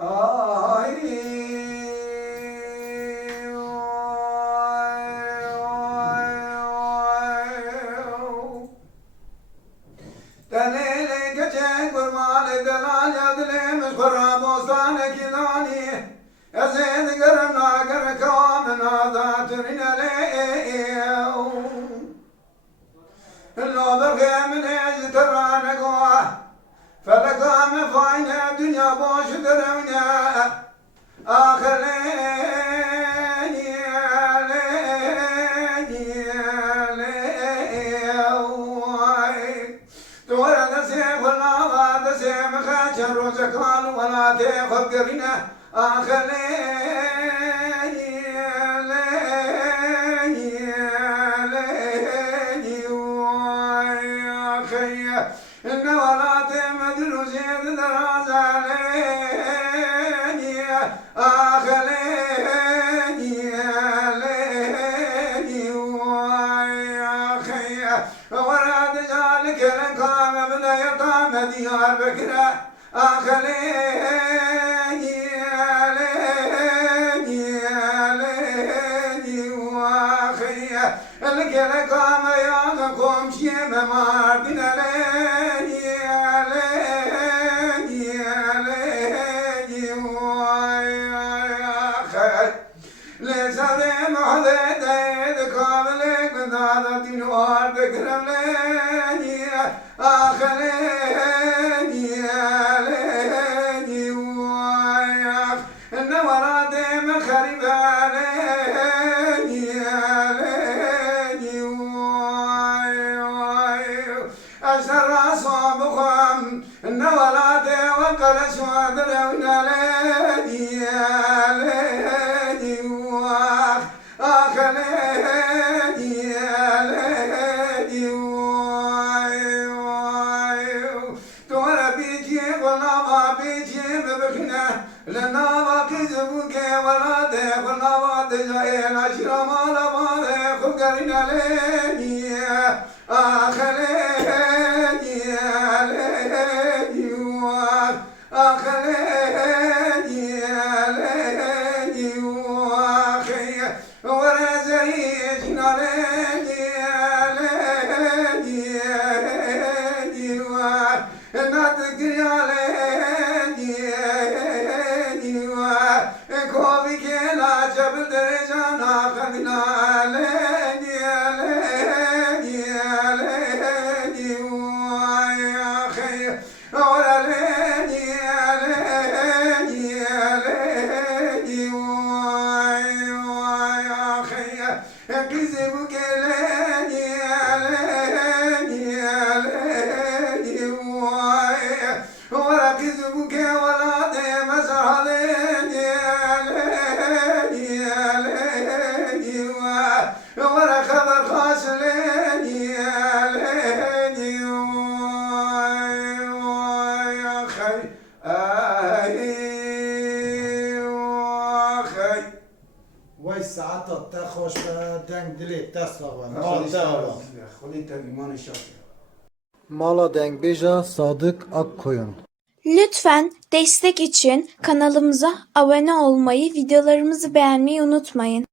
Ay, دليل كجين قرمال دلال يدلي مشقر بوستان كيلاني يزيد قرنا قركامنا ذاترين ليو اللو برغي من عز ترانا قواه فلقام فاينة دنيا بوش درونا آخر روزك مال ولا تفكرنا آخر إن ولا تمدل زيد دراز عليني آخر وراد ذلك لقام بلا يطام ديار بكرة الكل قام ياكم شيء ما بنا لسري محدد قابل قدادة نوار بكرم لي آخرين إن ورادي من خريب أشر أصابكم إن ولادي وقل سواد لونا لدي لنا وكذبك ولا دخلنا وتجاهل عشر ما لما خلقنا لني آخرين ورزقنا وای ساعت تا خوش دنگ دلی دست آوان Mala Dengbeja Sadık Akkoyun. Lütfen destek için kanalımıza abone olmayı, videolarımızı beğenmeyi unutmayın.